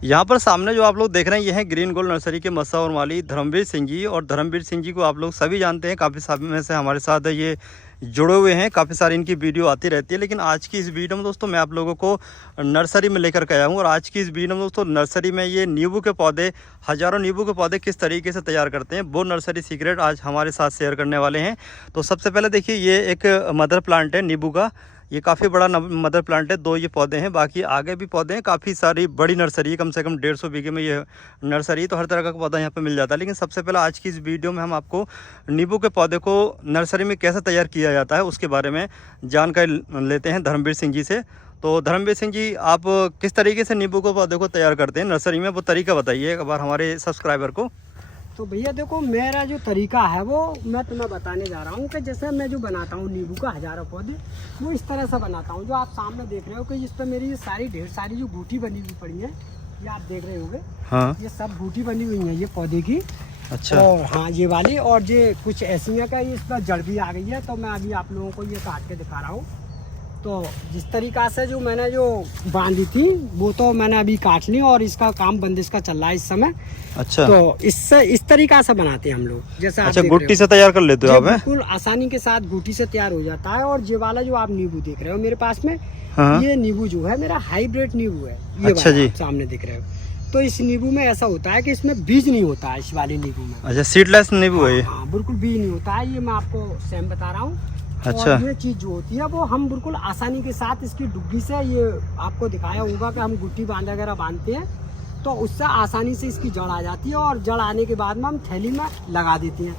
यहाँ पर सामने जो आप लोग देख रहे हैं ये है ग्रीन गोल्ड नर्सरी के मस्सा और माली धर्मवीर सिंह जी। और धर्मवीर सिंह जी को आप लोग सभी जानते हैं, काफ़ी समय से हमारे साथ ये जुड़े हुए हैं, काफ़ी सारी इनकी वीडियो आती रहती है। लेकिन आज की इस वीडियो में दोस्तों मैं आप लोगों को नर्सरी में लेकर के आया हूँ। और आज की इस वीडियो में दोस्तों नर्सरी में ये नींबू के पौधे, हज़ारों नींबू के पौधे किस तरीके से तैयार करते हैं वो नर्सरी सीक्रेट आज हमारे साथ शेयर करने वाले हैं। तो सबसे पहले देखिए ये एक मदर प्लांट है नींबू का, ये काफ़ी बड़ा मदर प्लांट है। 2 ये पौधे हैं, बाकी आगे भी पौधे हैं। काफ़ी सारी बड़ी नर्सरी है, कम से कम 150 बीघे में ये नर्सरी, तो हर तरह का पौधा यहाँ पे मिल जाता है। लेकिन सबसे पहले आज की इस वीडियो में हम आपको नींबू के पौधे को नर्सरी में कैसे तैयार किया जाता है उसके बारे में जानकारी लेते हैं धर्मवीर सिंह जी से। तो धर्मवीर सिंह जी, आप किस तरीके से नींबू के पौधे को तैयार करते हैं नर्सरी में, वो तरीका बताइए एक बार हमारे सब्सक्राइबर को। तो भैया देखो, मेरा जो तरीका है वो मैं तुम्हें बताने जा रहा हूँ कि जैसे मैं जो बनाता हूँ नींबू का हज़ारों पौधे, वो इस तरह से बनाता हूँ जो आप सामने देख रहे हो कि इस पर मेरी ये सारी ढेर सारी जो बूटी बनी हुई पड़ी है, ये आप देख रहे होंगे। हाँ, ये सब बूटी बनी हुई है ये पौधे की। अच्छा। और हाँ, ये वाली और ये कुछ ऐसी है कि इस पर जड़ भी आ गई है। तो मैं अभी आप लोगों को ये काट के दिखा रहा हूँ। तो जिस तरीक़ा से जो मैंने जो बांधी थी वो तो मैंने अभी काट ली और इसका काम बंदिश का चल रहा है इस समय। अच्छा, तो इससे इस तरीका से बनाते हैं हम लोग। जैसे अच्छा, गुट्टी से तैयार कर लेते हो आप? बिल्कुल आसानी के साथ गुट्टी से तैयार हो जाता है। और ये वाला जो आप नींबू देख रहे हो मेरे पास में, हाँ, ये नींबू जो है मेरा हाइब्रिड नींबू है। ये अच्छा जी, सामने दिख रहे हो। तो इस नींबू में ऐसा होता है कि इसमें बीज नहीं होता है, इस वाले नींबू में। अच्छा, सीडलेस नींबू है ये? हाँ, बिल्कुल बीज नहीं होता है। ये मैं आपको सेम बता रहा हूँ। अच्छा, और ये चीज़ जो होती है वो हम बिल्कुल आसानी के साथ इसकी डुग्गी से, ये आपको दिखाया होगा कि हम गुट्टी वगैरह बांधते हैं तो उससे आसानी से इसकी जड़ आ जाती है। और जड़ आने के बाद में हम थैली में लगा देते हैं।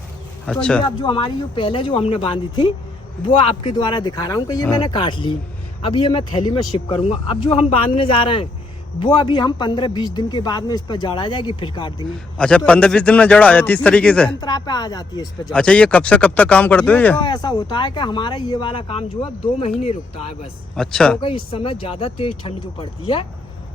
अच्छा। तो ये अब जो हमारी जो पहले जो हमने बांधी थी वो आपके द्वारा दिखा रहा हूँ कि ये मैंने काट ली। अब ये मैं थैली में शिफ्ट करूँगा। अब जो हम बांधने जा रहे हैं वो अभी हम 15-20 दिन के बाद में इस पर जड़ आ जाएगी, फिर काट देंगे। अच्छा, तो 15-20 दिन में जड़ आ जाती है इस तरीके से? अंतरा पे आ जाती है इस पे जड़। अच्छा, ये कब से कब तक काम करते हो ये? तो ऐसा होता है कि हमारा ये वाला काम जो है 2 महीने रुकता है बस। अच्छा, क्योंकि इस समय ज्यादा तेज ठंड जो पड़ती है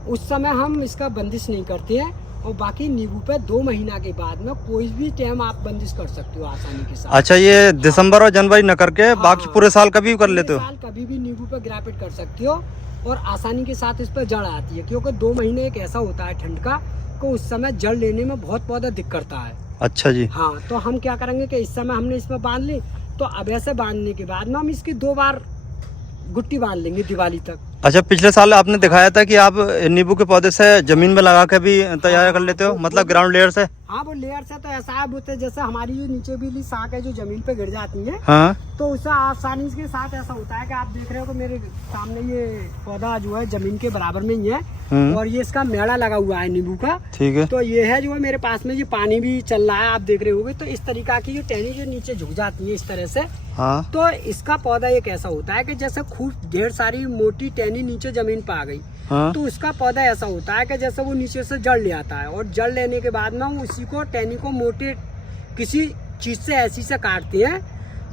उस समय हम इसका बंदिश नहीं करते हैं। और बाकी नींबू पे 2 महीना के बाद में कोई भी टाइम आप बंदिश कर सकते हो आसानी के साथ। अच्छा, ये दिसंबर और जनवरी न करके बाकी पूरे साल कभी कर लेते हो? साल कभी भी नींबू पे ग्रेविड कर सकते हो और आसानी के साथ इस पर जड़ आती है। क्योंकि 2 महीने एक ऐसा होता है ठंड का कि उस समय जड़ लेने में बहुत पौधा दिक्कत करता है। अच्छा जी, हाँ, तो हम क्या करेंगे कि इस समय हमने इसमें बांध ली, तो अब ऐसे बांधने के बाद में हम इसकी 2 बार गुट्टी बांध लेंगे दिवाली तक। अच्छा, पिछले साल आपने दिखाया था कि आप नींबू के पौधे से जमीन में लगा के भी तैयार कर लेते हो, मतलब ग्राउंड लेयर से? हाँ, वो लेयर से तो ऐसा है, बोलते जैसे हमारी जो नीचे भी शाख है जो जमीन पे गिर जाती है। हाँ, तो उससे आसानी के साथ ऐसा होता है कि आप देख रहे हो कि मेरे सामने ये पौधा जो है जमीन के बराबर में ही है और ये इसका मेड़ा लगा हुआ है नींबू का। ठीक है। तो ये है जो है मेरे पास में, ये पानी भी चल रहा है, आप देख रहे होंगे। तो इस तरीका की जो टहनी जो नीचे झुक जाती है इस तरह से। हाँ, तो इसका पौधा एक ऐसा होता है कि जैसे खूब ढेर सारी मोटी टहनी नीचे जमीन पर आ गई। हाँ, तो उसका पौधा ऐसा होता है कि जैसे वो नीचे से जड़ ले आता है और जड़ लेने के बाद में उसी को टहनी को मोटे किसी चीज से ऐसी से काटते हैं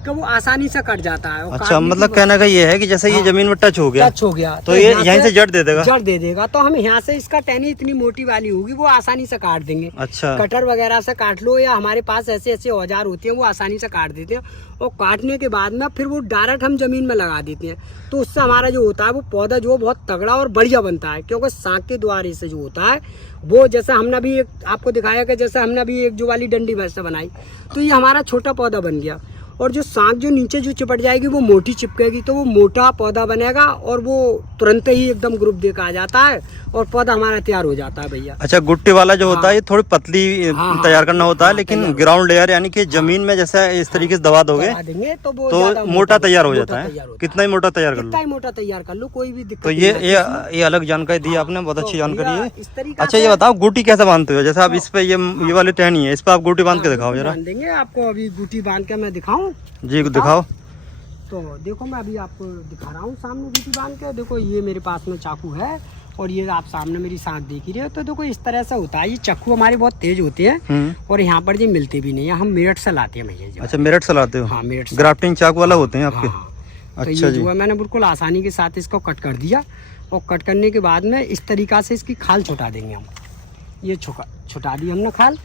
कि वो आसानी से कट जाता है। अच्छा, मतलब कहने का ये है कि जैसे ये जमीन में टच हो गया तो ये यहीं से जड़ दे देगा? जड़ दे देगा। तो हम यहाँ से इसका टहनी इतनी मोटी वाली होगी वो आसानी से काट देंगे। अच्छा, कटर वगैरह से काट लो, या हमारे पास ऐसे ऐसे औजार होते हैं वो आसानी से काट देते हैं। और काटने के बाद में फिर वो डायरेक्ट हम जमीन में लगा देते हैं। तो उससे हमारा जो होता है वो पौधा जो बहुत तगड़ा और बढ़िया बनता है। क्योंकि शाख के द्वारे से जो होता है वो, जैसे हमने अभी एक आपको दिखाया कि जैसे हमने अभी एक जो वाली डंडी वैसे बनाई, तो ये हमारा छोटा पौधा बन गया। और जो शाख जो नीचे जो चिपट जाएगी वो मोटी चिपकेगी, तो वो मोटा पौधा बनेगा और वो तुरंत ही एकदम ग्रुप देकर आ जाता है और पौधा हमारा तैयार हो जाता है भैया। अच्छा, गुट्टी वाला जो होता है ये थोड़ी पतली तैयार करना होता है, लेकिन ग्राउंड लेयर यानी कि जमीन में जैसे इस तरीके से दबा दोगे देंगे तो वो तो मोटा तैयार हो जाता है। कितना ही मोटा तैयार कर लो, कितना ही मोटा तैयार कर लो, कोई भी दिक्कत तो ये अलग जानकारी दी आपने, बहुत अच्छी जानकारी है। इस तरीके अच्छा, ये बताओ गुट्टी कैसे बांधते हो? जैसे आप इस पे ये वाली टहनी है, इस पे आप गुट्टी बांध के दिखाओ जरा। बांध देंगे आपको, अभी गुट्टी बांध के मैं दिखाऊं? जी, दिखाओ। तो देखो, मैं अभी आपको दिखा रहा हूँ सामने गुट्टी बांध के। देखो, ये मेरे पास में चाकू है और ये आप सामने मेरी साथ देख ही रहे हो। तो देखो इस तरह से होता है। ये चाकू हमारे बहुत तेज होते हैं और यहाँ पर ये मिलते भी नहीं है, हम मेरठ से लाते हैं भैया जी। अच्छा, मेरठ से लाते हो? हाँ, मेरठ से। ग्राफ्टिंग चाकू वाला होते हैं आपके? तो ये जो है मैंने बिल्कुल आसानी के साथ इसको कट कर दिया। और कट करने के बाद में इस तरीका से इसकी खाल छुटा देंगे हम। ये छुटा दी हमने खाल।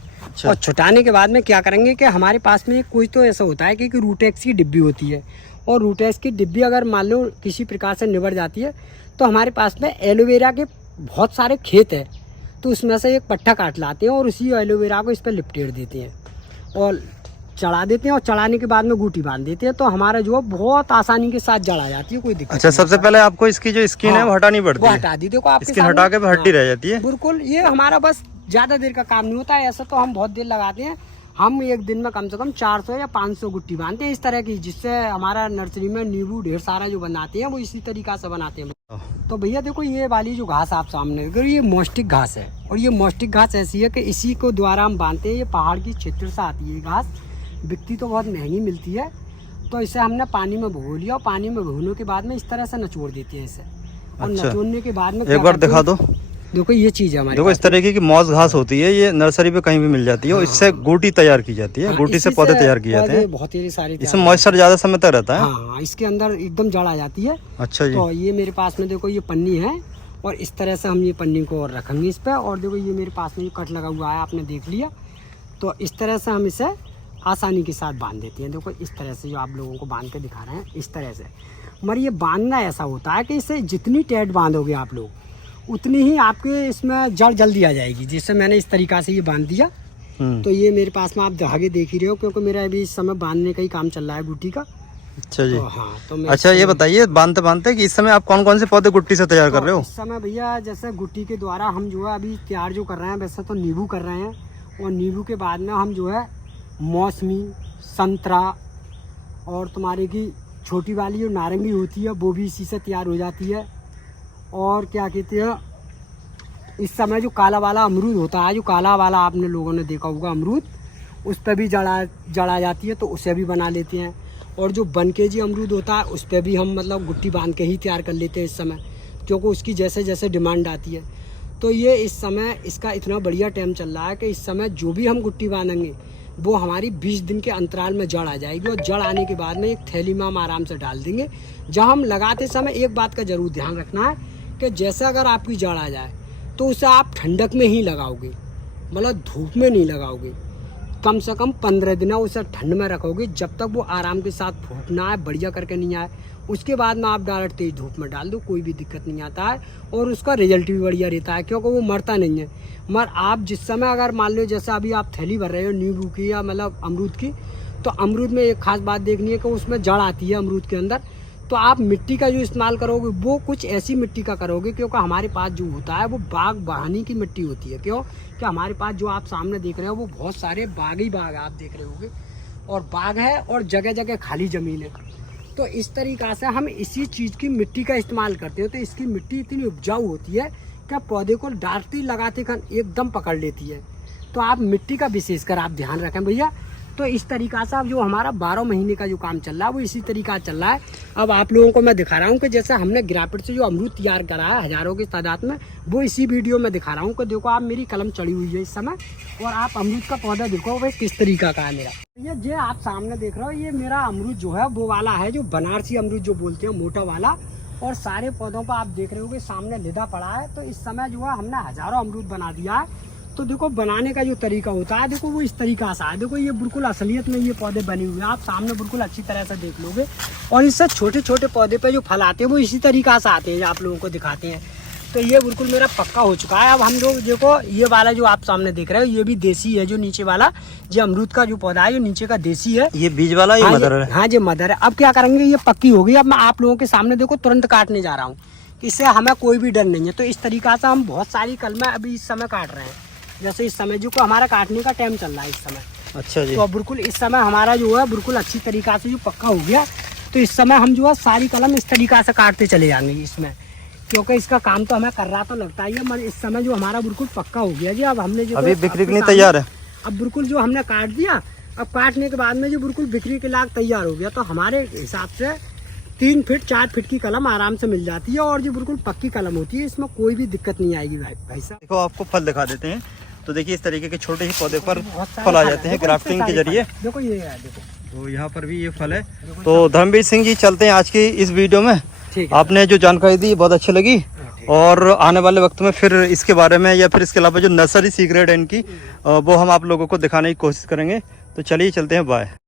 और छुटाने के बाद में क्या करेंगे कि हमारे पास में कोई तो ऐसा होता है कि रूटेक्स की डिब्बी होती है। और रूटेक्स की डिब्बी अगर मान लो किसी प्रकार से निबर जाती है तो हमारे पास में एलोवेरा के बहुत सारे खेत है। तो उसमें से एक पट्टा काट लाते हैं और उसी एलोवेरा को इस पर लिपटेट देते हैं और चढ़ा देते हैं और चढ़ाने के बाद में गूटी बांध देते हैं। तो हमारा जो है बहुत आसानी के साथ जड़ आ जाती है, कोई दिक्कत अच्छा, सबसे पहले आपको इसकी जो स्किन है वो हटानी पड़ती वो है। हटा दी, देखो आपके स्किन हटा के हड्डी रह जाती है। बिल्कुल, ये हमारा बस ज़्यादा देर का काम नहीं होता है। ऐसा तो हम बहुत देर लगाते हैं, हम एक दिन में कम से कम 400 या 500 गुट्टी बांधते हैं इस तरह की, जिससे हमारा नर्सरी में नींबू ढेर सारा जो बनाते हैं वो इसी तरीका से बनाते हैं। तो भैया देखो, ये वाली जो घास आप सामने देख रहे हो, ये मॉस्टिक घास है। और ये मॉस्टिक घास ऐसी है कि इसी को द्वारा हम बांधते हैं। ये पहाड़ की क्षेत्र से आती है ये घास, बिकती तो बहुत महंगी मिलती है। तो इसे हमने पानी में भिगो लिया और पानी में भिगोने के बाद में इस तरह से नचोड़ देती है इसे। और अच्छा। नचोड़ने के बाद में एक बार दिखा दो। देखो ये चीज़ है हमारे देखो, इस तरीके की मॉस घास होती है, ये नर्सरी पे कहीं भी मिल जाती है और इससे गूटी तैयार की जाती है। गूटी से पौधे तैयार किए जाते हैं। बहुत ही सारी इसमें मॉइस्चर ज्यादा समय तक रहता है। हाँ, इसके अंदर एकदम जड़ आ जाती है। अच्छा जी। तो ये मेरे पास में देखो ये पन्नी है और इस तरह से हम ये पन्नी को और रखेंगे इस पर। और देखो ये मेरे पास में जो कट लगा हुआ है, आपने देख लिया। तो इस तरह से हम इसे आसानी के साथ बांध देते हैं। देखो इस तरह से जो आप लोगों को बांध के दिखा रहे हैं, इस तरह से। मगर ये बांधना ऐसा होता है कि इसे जितनी टाइट बांधोगे आप लोग, उतनी ही आपके इसमें जड़ जल्दी आ जाएगी। जिससे मैंने इस तरीका से ये बांध दिया। तो ये मेरे पास में आप धागे देख ही रहे हो, क्योंकि मेरा अभी इस समय बांधने का ही काम चल रहा है गुट्टी का। अच्छा जी। तो हाँ, तो अच्छा, ये बताइए बांधते बांधते कि इस समय आप कौन कौन से पौधे गुट्टी से तैयार कर रहे हो? इस समय भैया जैसे गुट्टी के द्वारा हम जो है अभी तैयार जो कर रहे हैं, वैसे तो नींबू कर रहे हैं। और नींबू के बाद में हम जो है मौसमी, संतरा और तुम्हारे की छोटी वाली जो नारंगी होती है वो भी इसी से तैयार हो जाती है। और क्या कहते हैं, इस समय जो काला वाला अमरूद होता है, जो काला वाला आपने लोगों ने देखा होगा अमरूद, उस पर भी जड़ आ जाती है, तो उसे भी बना लेते हैं। और जो बनकेजी अमरूद होता है उस पर भी हम मतलब गुट्टी बांध के ही तैयार कर लेते हैं इस समय, क्योंकि उसकी जैसे जैसे डिमांड आती है। तो ये इस समय इसका इतना बढ़िया टाइम चल रहा है कि इस समय जो भी हम गुट्टी बांधेंगे वो हमारी 20 दिन के अंतराल में जड़ आ जाएगी। और जड़ आने के बाद में एक थैली में हम आराम से डाल देंगे। जहाँ हम लगाते समय एक बात का ज़रूर ध्यान रखना है कि जैसे अगर आपकी जड़ आ जाए तो उसे आप ठंडक में ही लगाओगे, मतलब धूप में नहीं लगाओगे। कम से कम 15 दिन उसे ठंड में रखोगे, जब तक वो आराम के साथ फूटना है, बढ़िया करके नहीं आए। उसके बाद में आप डायरेक्ट तेज धूप में डाल दो, कोई भी दिक्कत नहीं आता है। और उसका रिजल्ट भी बढ़िया रहता है, क्योंकि वो मरता नहीं है। मगर आप जिस समय अगर मान लो जैसे अभी आप थैली भर रहे हो नींबू की या मतलब अमरूद की, तो अमरूद में एक खास बात देखनी है कि उसमें जड़ आती है अमरूद के अंदर। तो आप मिट्टी का जो इस्तेमाल करोगे वो कुछ ऐसी मिट्टी का करोगे, क्योंकि हमारे पास जो होता है वो बाग बहानी की मिट्टी होती है। क्यों कि हमारे पास जो आप सामने देख रहे हो वो बहुत सारे बाग ही बाग आप देख रहे होगे, और बाग है और जगह जगह खाली ज़मीन है। तो इस तरीक़ा से हम इसी चीज़ की मिट्टी का इस्तेमाल करते हैं। तो इसकी मिट्टी इतनी उपजाऊ होती है कि पौधे को डालते लगाते खन एकदम पकड़ लेती है। तो आप मिट्टी का विशेषकर आप ध्यान रखें भैया। तो इस तरीक़ा से अब जो हमारा 12 महीने का जो काम चल रहा है वो इसी तरीका चल रहा है। अब आप लोगों को मैं दिखा रहा हूँ कि जैसे हमने ग्राफिट से जो अमरूद तैयार करा है हज़ारों की तादाद में, वो इसी वीडियो में दिखा रहा हूँ कि देखो आप मेरी कलम चढ़ी हुई है इस समय, और आप अमरूद का पौधा देखो भाई किस तरीका का है मेरा। ये जो आप सामने देख रहे हो ये मेरा अमरूद जो है वो वाला है, जो बनारसी अमरूद जो बोलते हैं, मोटा वाला। और सारे पौधों पर आप देख रहे होगे सामने लिदा पड़ा है। तो इस समय जो है हमने हज़ारों अमरूद बना दिया है। तो देखो बनाने का जो तरीका होता है, देखो वो इस तरीका से है। देखो ये बिल्कुल असलियत में ये पौधे बने हुए हैं, आप सामने बिल्कुल अच्छी तरह से देख लोगे। और इससे छोटे छोटे पौधे पे जो फल आते हैं वो इसी तरीका से आते हैं, आप लोगों को दिखाते हैं। तो ये बिल्कुल मेरा पक्का हो चुका है। अब हम लोग देखो ये वाला जो आप सामने देख रहे हो ये भी देसी है, जो नीचे वाला जो अमरूद का जो पौधा है, ये नीचे का देसी है। ये बीज वाला, ये मदर है। हाँ, ये मदर है। अब क्या करेंगे, ये पक्की होगी। अब मैं आप लोगों के सामने देखो तुरंत काटने जा रहा हूँ, इससे हमें कोई भी डर नहीं है। तो इस तरीका से हम बहुत सारी कलमें अभी इस समय काट रहे हैं। जैसे इस समय जो को हमारा काटने का टाइम चल रहा है इस समय। अच्छा जी। तो बिल्कुल इस समय हमारा जो है बिल्कुल अच्छी तरीका से जो पक्का हो गया। तो इस समय हम जो है सारी कलम इस तरीका से काटते चले जाएंगे इसमें, क्योंकि इसका काम तो हमें कर रहा तो लगता ही है। मगर इस समय जो हमारा बिल्कुल पक्का हो गया जी। अब हमने जो अभी बिक्री के लिए तैयार है। अब बिल्कुल जो हमने काट दिया, अब काटने के बाद में जो बिल्कुल बिक्री के लायक तैयार हो गया। तो हमारे हिसाब से 3 फीट 4 फीट की कलम आराम से मिल जाती है, और जो बिल्कुल पक्की कलम होती है, इसमें कोई भी दिक्कत नहीं आएगी भाई साहब। देखो आपको फल दिखा देते हैं। तो देखिए इस तरीके के छोटे ही पौधे पर फल आ जाते हैं ग्राफ्टिंग के जरिए। देखो ये है, देखो तो यहाँ पर भी ये फल है। तो धर्मवीर सिंह जी चलते हैं आज की इस वीडियो में। ठीक है। आपने जो जानकारी दी बहुत अच्छी लगी, और आने वाले वक्त में फिर इसके बारे में या फिर इसके अलावा जो नर्सरी सीक्रेट है इनकी, वो हम आप लोगों को दिखाने की कोशिश करेंगे। तो चलिए चलते हैं, बाय।